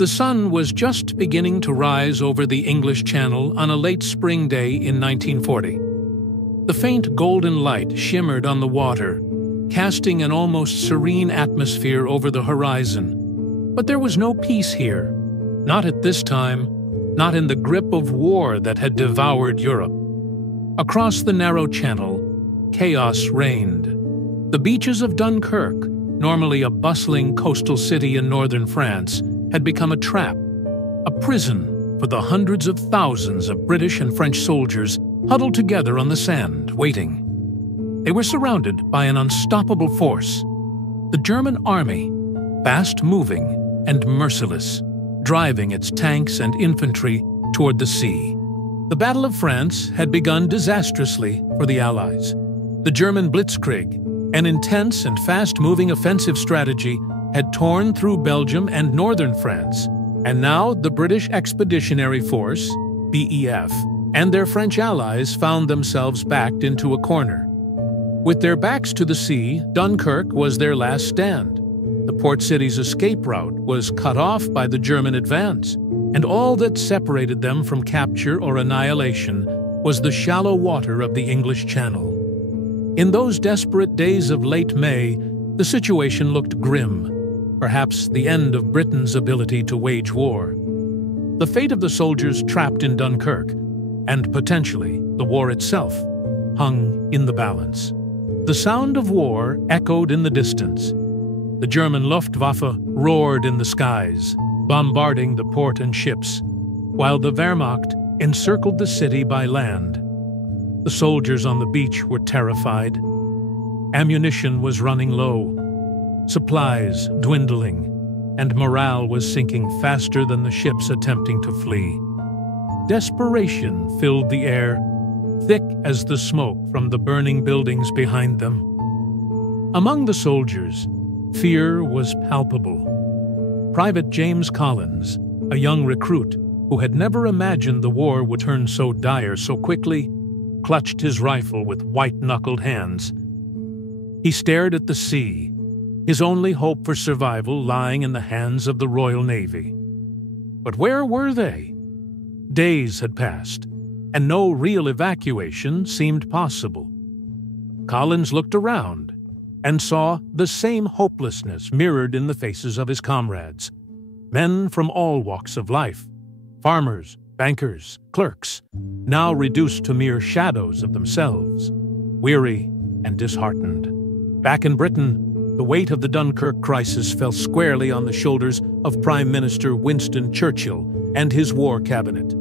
The sun was just beginning to rise over the English Channel on a late spring day in 1940. The faint golden light shimmered on the water, casting an almost serene atmosphere over the horizon. But there was no peace here, not at this time, not in the grip of war that had devoured Europe. Across the narrow channel, chaos reigned. The beaches of Dunkirk, normally a bustling coastal city in northern France, had become a trap, a prison for the hundreds of thousands of British and French soldiers huddled together on the sand, waiting. They were surrounded by an unstoppable force, the German army, fast-moving and merciless, driving its tanks and infantry toward the sea. The Battle of France had begun disastrously for the Allies. The German Blitzkrieg, an intense and fast-moving offensive strategy, had torn through Belgium and northern France, and now the British Expeditionary Force, BEF, and their French allies found themselves backed into a corner. With their backs to the sea, Dunkirk was their last stand. The port city's escape route was cut off by the German advance, and all that separated them from capture or annihilation was the shallow water of the English Channel. In those desperate days of late May, the situation looked grim, perhaps the end of Britain's ability to wage war. The fate of the soldiers trapped in Dunkirk, and potentially the war itself, hung in the balance. The sound of war echoed in the distance. The German Luftwaffe roared in the skies, bombarding the port and ships, while the Wehrmacht encircled the city by land. The soldiers on the beach were terrified. Ammunition was running low, supplies dwindling, and morale was sinking faster than the ships attempting to flee. Desperation filled the air, thick as the smoke from the burning buildings behind them. Among the soldiers, fear was palpable. Private James Collins, a young recruit who had never imagined the war would turn so dire so quickly, clutched his rifle with white-knuckled hands. He stared at the sea, his only hope for survival lying in the hands of the Royal Navy. But where were they? Days had passed, and no real evacuation seemed possible. Collins looked around and saw the same hopelessness mirrored in the faces of his comrades. Men from all walks of life, farmers, bankers, clerks, now reduced to mere shadows of themselves, weary and disheartened. Back in Britain, the weight of the Dunkirk crisis fell squarely on the shoulders of Prime Minister Winston Churchill and his war cabinet.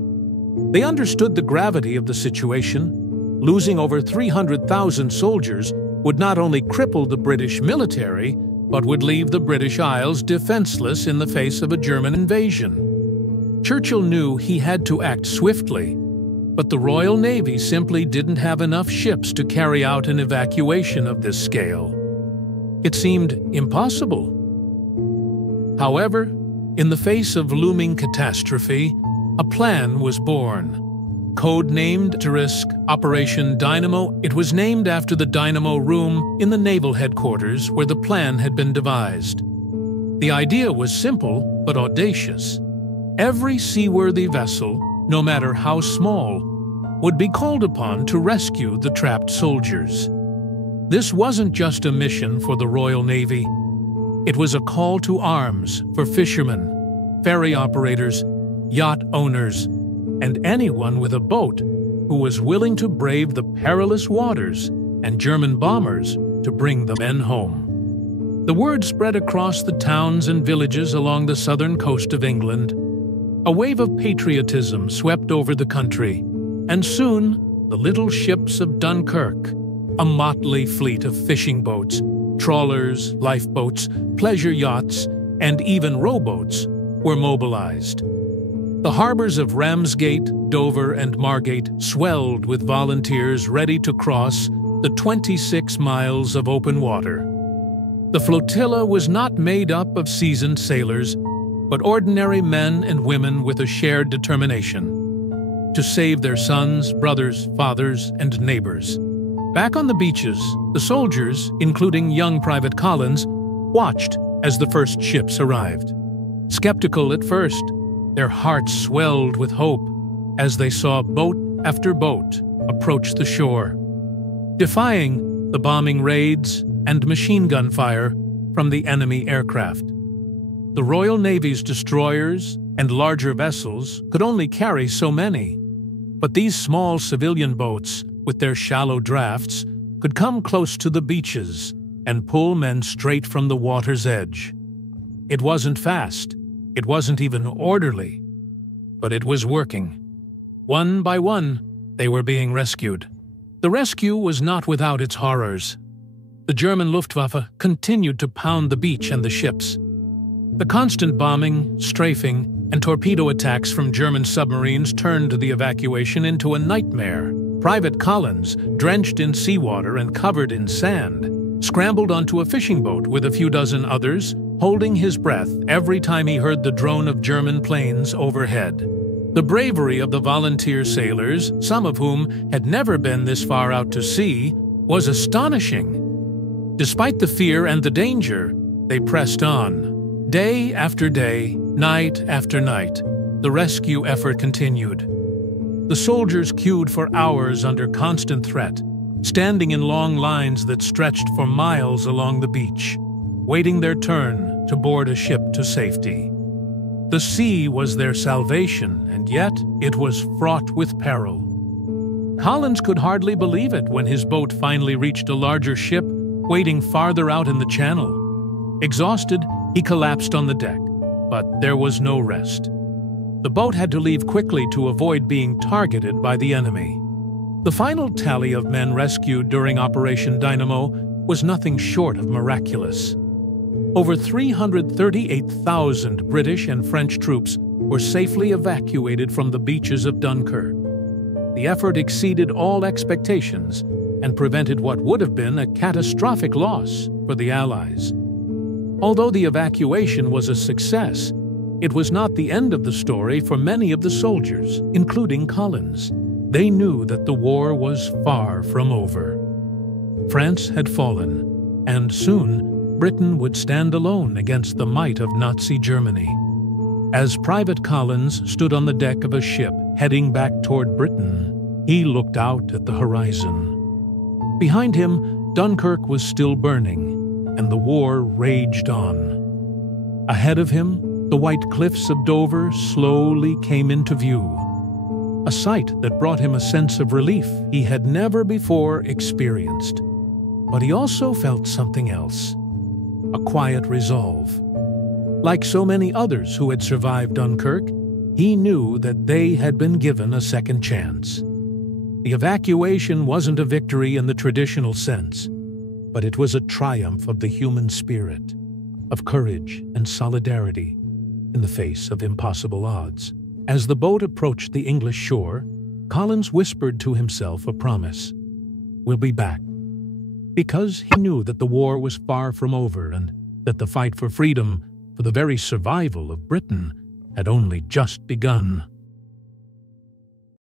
They understood the gravity of the situation. Losing over 300,000 soldiers would not only cripple the British military, but would leave the British Isles defenseless in the face of a German invasion. Churchill knew he had to act swiftly, but the Royal Navy simply didn't have enough ships to carry out an evacuation of this scale. It seemed impossible. However, in the face of looming catastrophe, a plan was born. Codenamed Operation Dynamo, it was named after the Dynamo room in the naval headquarters where the plan had been devised. The idea was simple but audacious. Every seaworthy vessel, no matter how small, would be called upon to rescue the trapped soldiers. This wasn't just a mission for the Royal Navy. It was a call to arms for fishermen, ferry operators, yacht owners, and anyone with a boat who was willing to brave the perilous waters and German bombers to bring the men home. The word spread across the towns and villages along the southern coast of England. A wave of patriotism swept over the country, and soon the little ships of Dunkirk, a motley fleet of fishing boats, trawlers, lifeboats, pleasure yachts, and even rowboats, were mobilized. The harbors of Ramsgate, Dover, and Margate swelled with volunteers ready to cross the 26 miles of open water. The flotilla was not made up of seasoned sailors, but ordinary men and women with a shared determination to save their sons, brothers, fathers, and neighbors. Back on the beaches, the soldiers, including young Private Collins, watched as the first ships arrived. Skeptical at first, their hearts swelled with hope as they saw boat after boat approach the shore, defying the bombing raids and machine gun fire from the enemy aircraft. The Royal Navy's destroyers and larger vessels could only carry so many, but these small civilian boats, with their shallow drafts, could come close to the beaches and pull men straight from the water's edge. It wasn't fast, it wasn't even orderly, but it was working. One by one, they were being rescued. The rescue was not without its horrors. The German Luftwaffe continued to pound the beach and the ships. The constant bombing, strafing, and torpedo attacks from German submarines turned the evacuation into a nightmare. Private Collins, drenched in seawater and covered in sand, scrambled onto a fishing boat with a few dozen others, holding his breath every time he heard the drone of German planes overhead. The bravery of the volunteer sailors, some of whom had never been this far out to sea, was astonishing. Despite the fear and the danger, they pressed on. Day after day, night after night, the rescue effort continued. The soldiers queued for hours under constant threat, standing in long lines that stretched for miles along the beach, waiting their turn to board a ship to safety. The sea was their salvation, and yet it was fraught with peril. Collins could hardly believe it when his boat finally reached a larger ship waiting farther out in the channel. Exhausted, he collapsed on the deck, but there was no rest. The boat had to leave quickly to avoid being targeted by the enemy. The final tally of men rescued during Operation Dynamo was nothing short of miraculous. Over 338,000 British and French troops were safely evacuated from the beaches of Dunkirk. The effort exceeded all expectations and prevented what would have been a catastrophic loss for the Allies. Although the evacuation was a success, it was not the end of the story for many of the soldiers, including Collins. They knew that the war was far from over. France had fallen, and soon Britain would stand alone against the might of Nazi Germany. As Private Collins stood on the deck of a ship heading back toward Britain, he looked out at the horizon. Behind him, Dunkirk was still burning, and the war raged on. Ahead of him, the white cliffs of Dover slowly came into view, a sight that brought him a sense of relief he had never before experienced. But he also felt something else, a quiet resolve. Like so many others who had survived Dunkirk, he knew that they had been given a second chance. The evacuation wasn't a victory in the traditional sense, but it was a triumph of the human spirit, of courage and solidarity in the face of impossible odds. As the boat approached the English shore, Collins whispered to himself a promise: "We'll be back," because he knew that the war was far from over and that the fight for freedom, for the very survival of Britain, had only just begun.